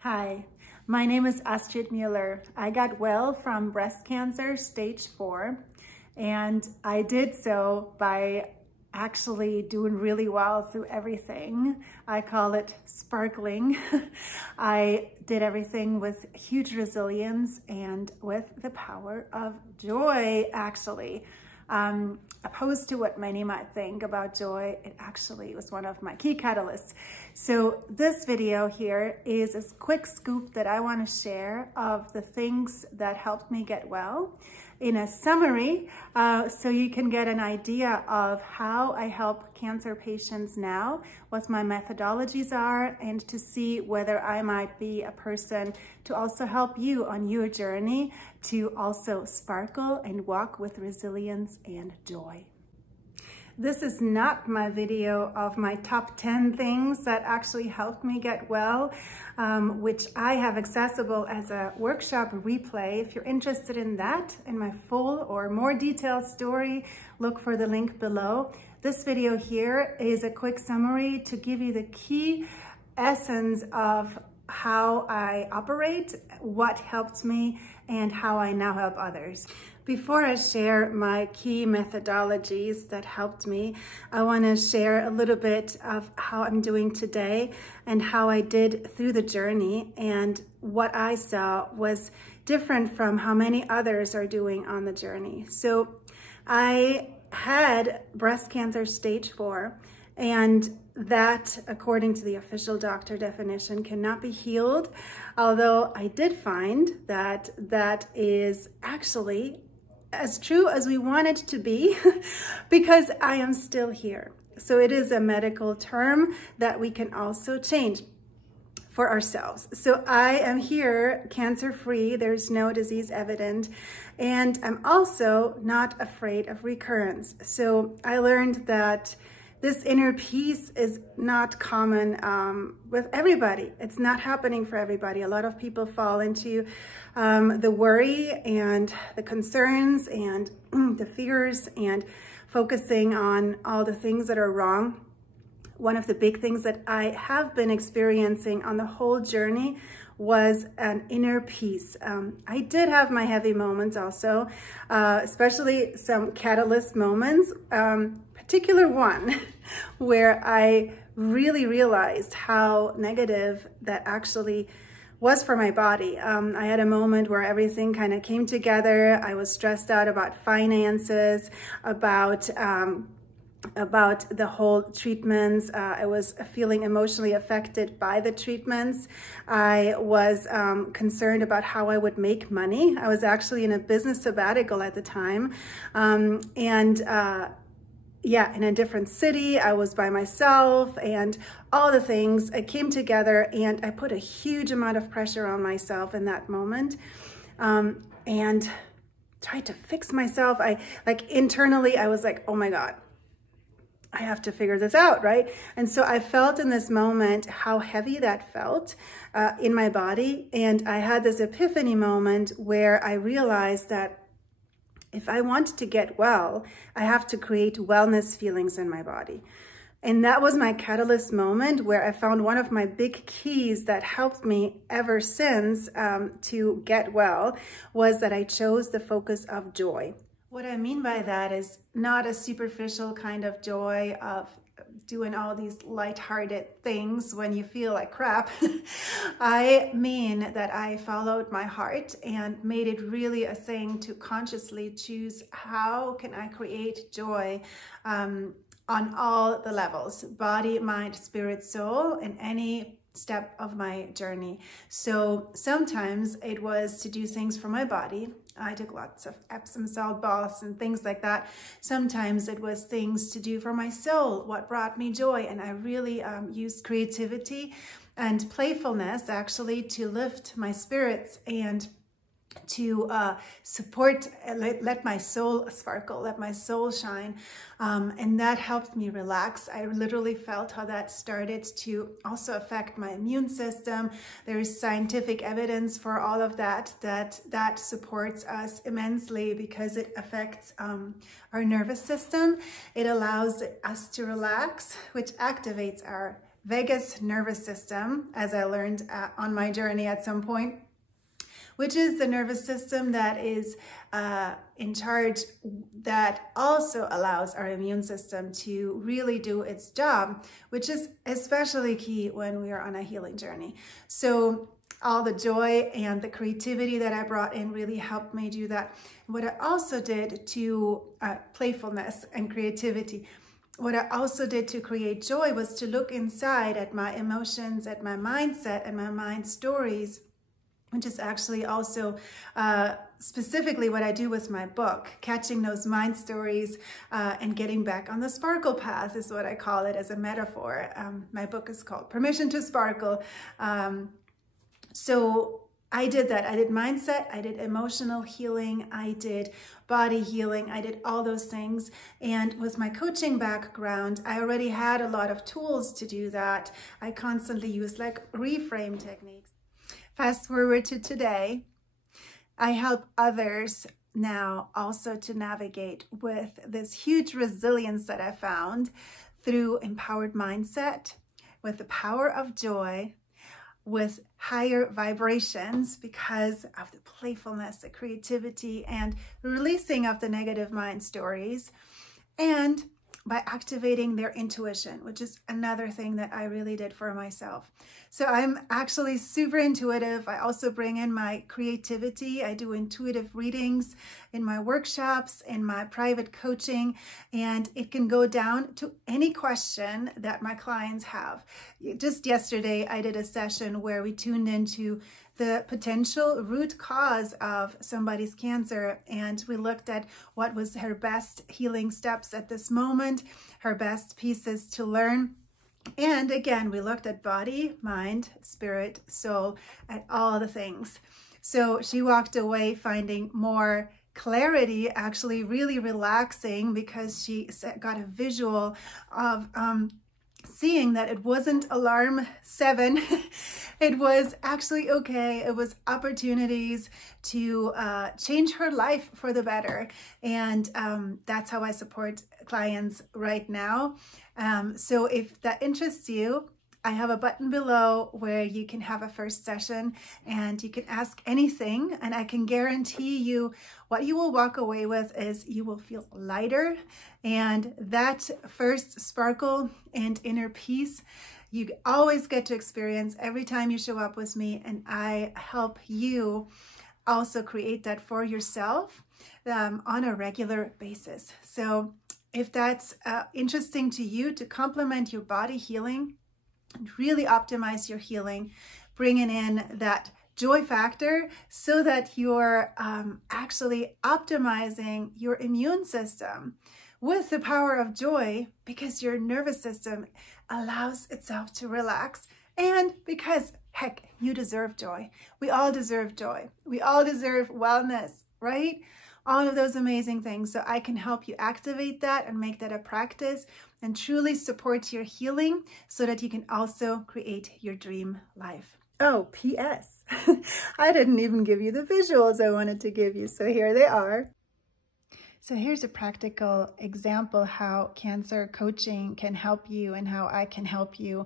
Hi, my name is Astrid Mueller. I got well from breast cancer stage 4, and I did so by actually doing really well through everything. I call it sparkling. I did everything with huge resilience and with the power of joy, actually. Opposed to what many might think about joy, it actually was one of my key catalysts. So this video here is a quick scoop that I want to share of the things that helped me get well in a summary, so you can get an idea of how I help cancer patients now, what my methodologies are, and to see whether I might be a person to also help you on your journey to also sparkle and walk with resilience and joy. This is not my video of my top 10 things that actually helped me get well, which I have accessible as a workshop replay. If you're interested in that, in my full or more detailed story, look for the link below. This video here is a quick summary to give you the key essence of how I operate, what helped me, and how I now help others. Before I share my key methodologies that helped me, I want to share a little bit of how I'm doing today and how I did through the journey, and what I saw was different from how many others are doing on the journey. So I had breast cancer stage 4, and that, according to the official doctor definition, cannot be healed. Although I did find that that is actually as true as we want it to be, because I am still here. So it is a medical term that we can also change for ourselves. So I am here cancer-free, there's no disease evident, and I'm also not afraid of recurrence. So I learned that this inner peace is not common with everybody. It's not happening for everybody. A lot of people fall into the worry and the concerns and the fears and focusing on all the things that are wrong. One of the big things that I have been experiencing on the whole journey was an inner peace. I did have my heavy moments also, especially some catalyst moments. Particular one where I really realized how negative that actually was for my body. I had a moment where everything kind of came together. I was stressed out about finances, about the whole treatments. I was feeling emotionally affected by the treatments. I was concerned about how I would make money. I was actually in a business sabbatical at the time. Yeah, in a different city, I was by myself, and all the things came together, and I put a huge amount of pressure on myself in that moment, and tried to fix myself. Internally, I was like, oh my God, I have to figure this out, right? And so I felt in this moment how heavy that felt in my body, and I had this epiphany moment where I realized that if I want to get well, I have to create wellness feelings in my body. And that was my catalyst moment where I found one of my big keys that helped me ever since to get well, was that I chose the focus of joy. What I mean by that is not a superficial kind of joy of doing all these lighthearted things when you feel like crap. I mean that I followed my heart and made it really a thing to consciously choose how can I create joy on all the levels: body, mind, spirit, soul, in any step of my journey. So sometimes it was to do things for my body. I took lots of Epsom salt baths and things like that. Sometimes it was things to do for my soul, what brought me joy. And I really used creativity and playfulness actually to lift my spirits and to support, let my soul sparkle, let my soul shine. And that helped me relax. I literally felt how that started to also affect my immune system. There is scientific evidence for all of that, that supports us immensely because it affects our nervous system. It allows us to relax, which activates our vagus nervous system, as I learned on my journey at some point, which is the nervous system that is in charge, that also allows our immune system to really do its job, which is especially key when we are on a healing journey. So all the joy and the creativity that I brought in really helped me do that. What I also did to playfulness and creativity, what I also did to create joy was to look inside at my emotions, at my mindset, and my mind stories, which is actually also specifically what I do with my book. Catching those mind stories and getting back on the sparkle path is what I call it as a metaphor. My book is called Permission to Sparkle. So I did that. I did mindset, I did emotional healing, I did body healing, I did all those things. And with my coaching background, I already had a lot of tools to do that. I constantly use like reframe techniques. Fast forward to today, I help others now also to navigate with this huge resilience that I found through empowered mindset, with the power of joy, with higher vibrations because of the playfulness, the creativity, and releasing of the negative mind stories, and by activating their intuition, which is another thing that I really did for myself. So I'm actually super intuitive. I also bring in my creativity. I do intuitive readings in my workshops, in my private coaching, and it can go down to any question that my clients have. Just yesterday, I did a session where we tuned into the potential root cause of somebody's cancer, and we looked at what was her best healing steps at this moment, her best pieces to learn. And again, we looked at body, mind, spirit, soul, at all the things. So she walked away finding more clarity, actually really relaxing, because she got a visual of seeing that it wasn't alarm 7. It was actually okay. It was opportunities to change her life for the better. And that's how I support clients right now. So if that interests you, I have a button below where you can have a first session and you can ask anything, and I can guarantee you what you will walk away with is you will feel lighter, and that first sparkle and inner peace you always get to experience every time you show up with me, and I help you also create that for yourself on a regular basis. So if that's interesting to you, to complement your body healing, really optimize your healing, bringing in that joy factor so that you're actually optimizing your immune system with the power of joy, because your nervous system allows itself to relax, and because, heck, you deserve joy. We all deserve joy. We all deserve wellness, right? All of those amazing things. So I can help you activate that and make that a practice and truly support your healing so that you can also create your dream life. Oh, P.S. I didn't even give you the visuals I wanted to give you, so here they are. So here's a practical example how cancer coaching can help you and how I can help you.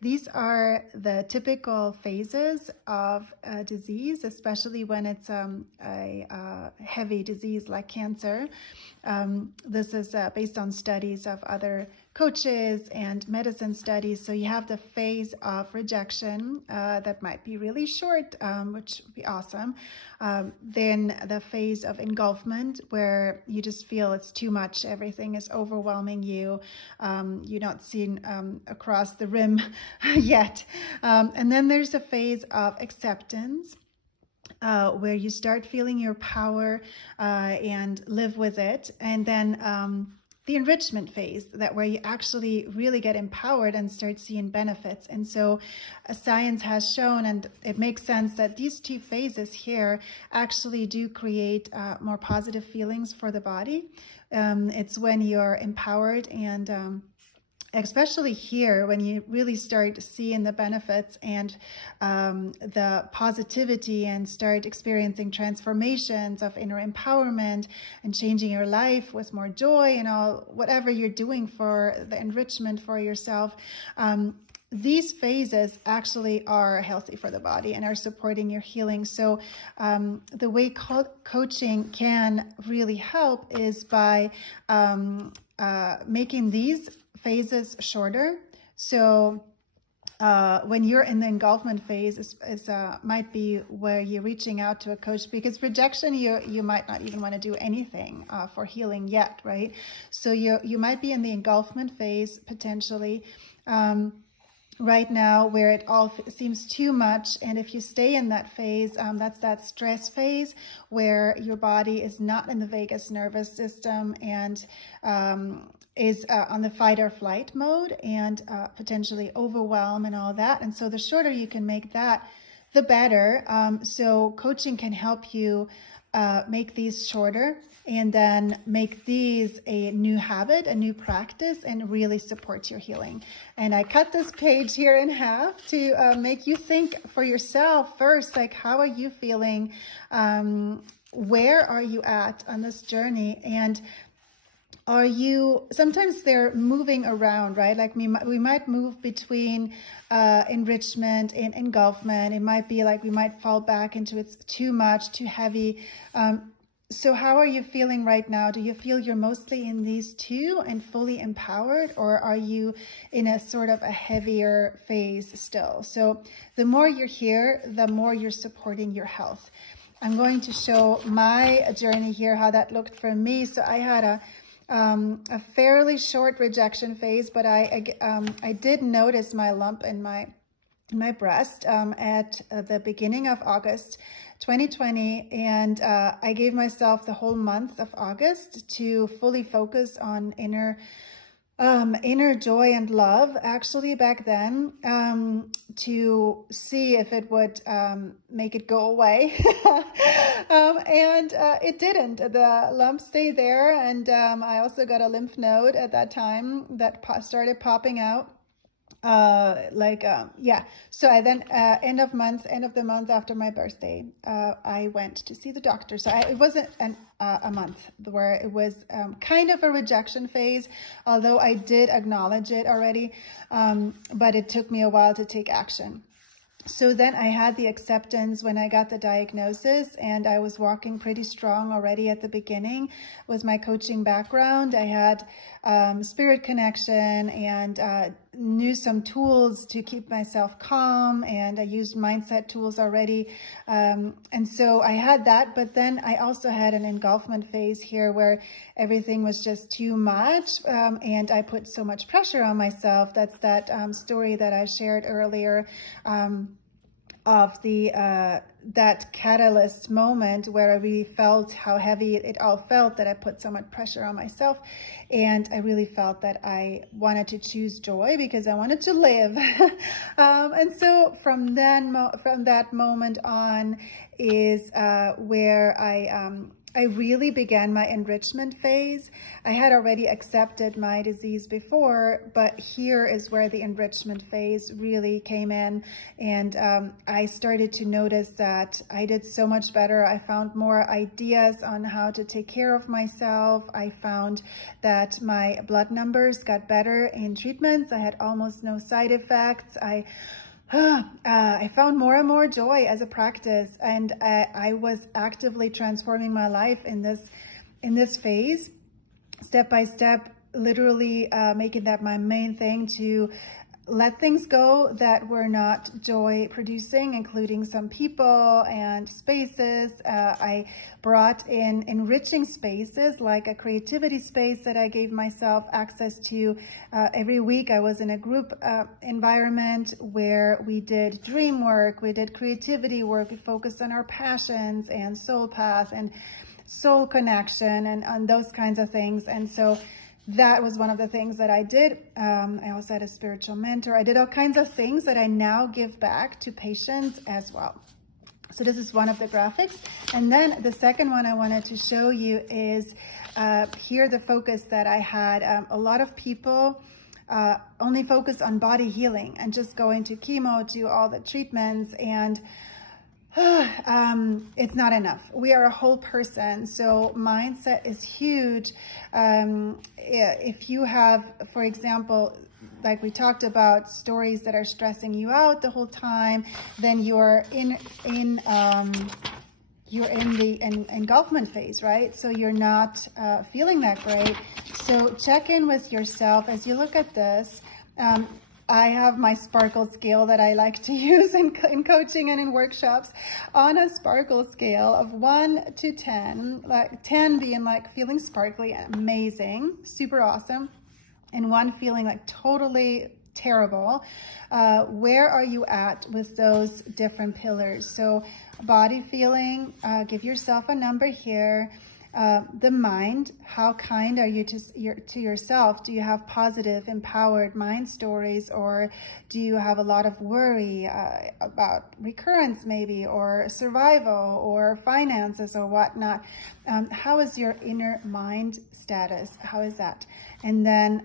These are the typical phases of a disease, especially when it's a heavy disease like cancer. This is based on studies of other coaches and medicine studies. So you have the phase of rejection that might be really short, which would be awesome. Then the phase of engulfment, where you just feel it's too much, everything is overwhelming you, you're not seeing across the rim yet. And then there's a phase of acceptance, where you start feeling your power and live with it. And then the enrichment phase, that where you actually really get empowered and start seeing benefits. And so science has shown, and it makes sense, that these two phases here actually do create more positive feelings for the body. It's when you're empowered, and especially here, when you really start seeing the benefits and the positivity, and start experiencing transformations of inner empowerment and changing your life with more joy and all, whatever you're doing for the enrichment for yourself. These phases actually are healthy for the body and are supporting your healing. So the way coaching can really help is by making these phases shorter. So when you're in the engulfment phase, might be where you're reaching out to a coach, because rejection, you might not even want to do anything for healing yet, right? So you might be in the engulfment phase potentially right now, where it all seems too much. And if you stay in that phase, that's that stress phase where your body is not in the vagus nervous system and is on the fight or flight mode, and potentially overwhelm and all that. And so the shorter you can make that, the better. So coaching can help you make these shorter, and then make these a new habit, a new practice, and really support your healing. And I cut this page here in half to make you think for yourself first, like, how are you feeling? Where are you at on this journey? And are you, sometimes they're moving around, right? Like we might move between enrichment and engulfment. It might be like we might fall back into it's too much, too heavy. So how are you feeling right now? Do you feel you're mostly in these two and fully empowered, or are you in a sort of a heavier phase still? So the more you're here, the more you're supporting your health. I'm going to show my journey here, how that looked for me. So I had a fairly short rejection phase, but I did notice my lump in my breast at the beginning of August 2020, and I gave myself the whole month of August to fully focus on inner joy and love, actually, back then, to see if it would make it go away. And it didn't. The lump stayed there, and I also got a lymph node at that time that started popping out. Yeah. So I then, end of the month after my birthday, I went to see the doctor. So it wasn't a month where it was kind of a rejection phase, although I did acknowledge it already, but it took me a while to take action. So then I had the acceptance when I got the diagnosis, and I was walking pretty strong already at the beginning with my coaching background. I had spirit connection, and knew some tools to keep myself calm, and I used mindset tools already. And so I had that, but then I also had an engulfment phase here where everything was just too much, and I put so much pressure on myself. That's that story that I shared earlier, of that catalyst moment where I really felt how heavy it all felt, that I put so much pressure on myself. And I really felt that I wanted to choose joy because I wanted to live. And so from that moment on is where I really began my enrichment phase. I had already accepted my disease before, but here is where the enrichment phase really came in. And I started to notice that I did so much better. I found more ideas on how to take care of myself. I found that my blood numbers got better in treatments. I had almost no side effects. I found more and more joy as a practice, and I was actively transforming my life in this phase, step by step, literally making that my main thing, to let things go that were not joy producing, including some people and spaces. I brought in enriching spaces, like a creativity space that I gave myself access to. Every week I was in a group environment where we did dream work, we did creativity work, we focused on our passions and soul path and soul connection and on those kinds of things. And so that was one of the things that I did. I also had a spiritual mentor. I did all kinds of things that I now give back to patients as well. So this is one of the graphics. And then the second one I wanted to show you is here the focus that I had. A lot of people only focus on body healing and just go into chemo, do all the treatments, and it's not enough. We are a whole person, so mindset is huge. If you have, for example, like we talked about, stories that are stressing you out the whole time, then you're in the engulfment phase, right? So you're not feeling that great. So check in with yourself as you look at this. I have my sparkle scale that I like to use in coaching and in workshops. On a sparkle scale of 1 to 10, like 10 being like feeling sparkly and amazing, super awesome, and 1 feeling like totally terrible. Where are you at with those different pillars? So body feeling, give yourself a number here. The mind, how kind are you to yourself? Do you have positive, empowered mind stories, or do you have a lot of worry about recurrence maybe, or survival, or finances, or whatnot? How is your inner mind status? How is that? And then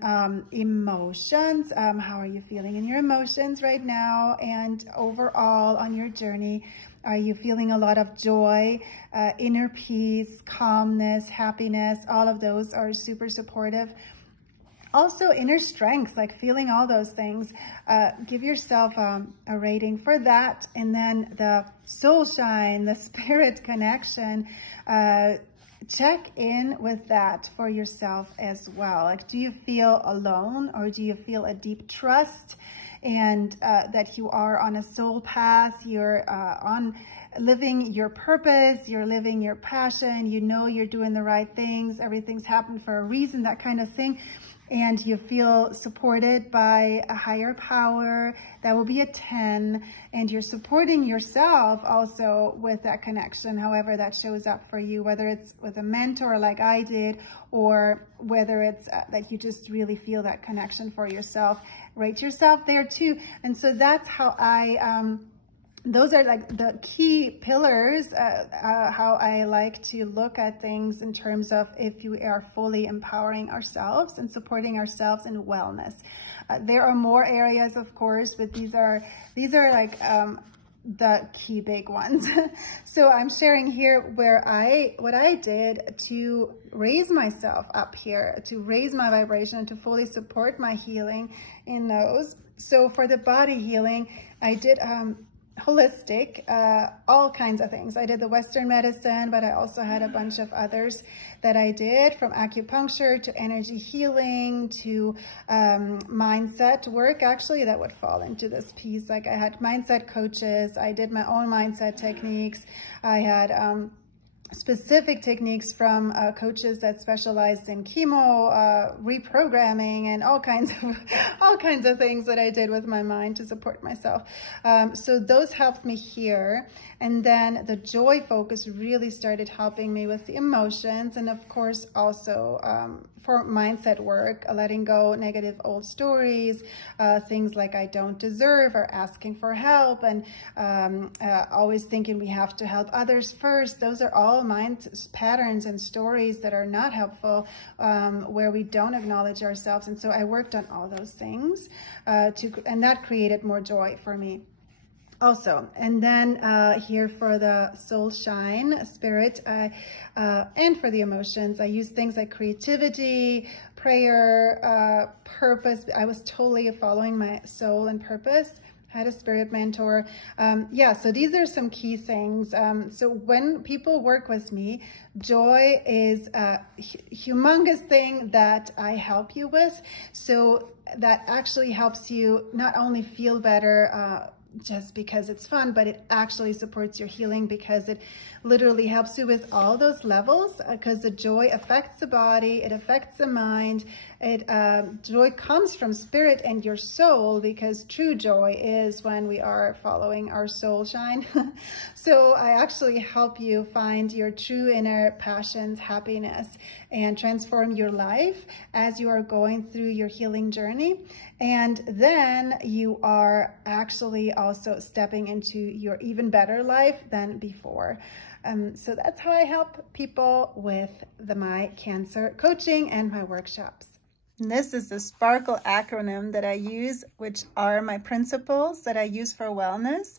emotions, how are you feeling in your emotions right now? And overall on your journey, are you feeling a lot of joy, inner peace, calmness, happiness? All of those are super supportive. Also inner strength, like feeling all those things. Give yourself a rating for that. And then the soul shine, the spirit connection, check in with that for yourself as well. Like, do you feel alone, or do you feel a deep trust? And that you are on a soul path, you're on living your purpose, you're living your passion, you know you're doing the right things, everything's happened for a reason, that kind of thing. And you feel supported by a higher power, that will be a 10. And you're supporting yourself also with that connection, however that shows up for you, whether it's with a mentor like I did, or whether it's that you just really feel that connection for yourself. Rate yourself there too. And so that's how those are like the key pillars, how I like to look at things in terms of if you are fully empowering ourselves and supporting ourselves in wellness. There are more areas, of course, but these are like the key big ones. So I'm sharing here what I did to raise myself up here, to raise my vibration and to fully support my healing in those. So for the body healing, I did holistic, all kinds of things. I did the Western medicine, but I also had a bunch of others that I did, from acupuncture to energy healing to mindset work. Actually, that would fall into this piece. Like, I had mindset coaches. I did my own mindset techniques. I had specific techniques from coaches that specialized in chemo, reprogramming, and all kinds of things that I did with my mind to support myself. So those helped me here. And then the joy focus really started helping me with the emotions, and of course also for mindset work, letting go negative old stories, things like I don't deserve, or asking for help, and always thinking we have to help others first. Those are all mind patterns and stories that are not helpful, where we don't acknowledge ourselves. And so I worked on all those things, and that created more joy for me also. And then here for the soul shine spirit, and for the emotions, I use things like creativity, prayer, purpose. I was totally following my soul and purpose. Had a spirit mentor. Yeah, so these are some key things. So when people work with me, joy is a humongous thing that I help you with. So that actually helps you not only feel better, just because it's fun, but it actually supports your healing, because it literally helps you with all those levels, because the joy affects the body, it affects the mind, Joy comes from spirit and your soul, because true joy is when we are following our soul shine. So I actually help you find your true inner passions, happiness, and transform your life as you are going through your healing journey. And then you are actually also stepping into your even better life than before. So that's how I help people with my cancer coaching and my workshops. And this is the SPARKLE acronym that I use, which are my principles that I use for wellness.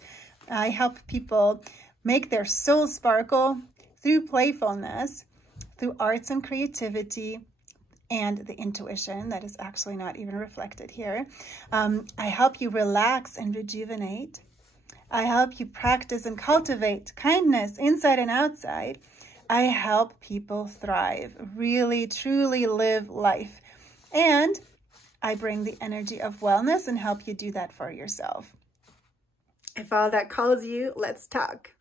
I help people make their soul sparkle through playfulness, through arts and creativity, and the intuition that is actually not even reflected here. I help you relax and rejuvenate. I help you practice and cultivate kindness inside and outside. I help people thrive, really, truly live life. And I bring the energy of wellness and help you do that for yourself. If all that calls you, let's talk.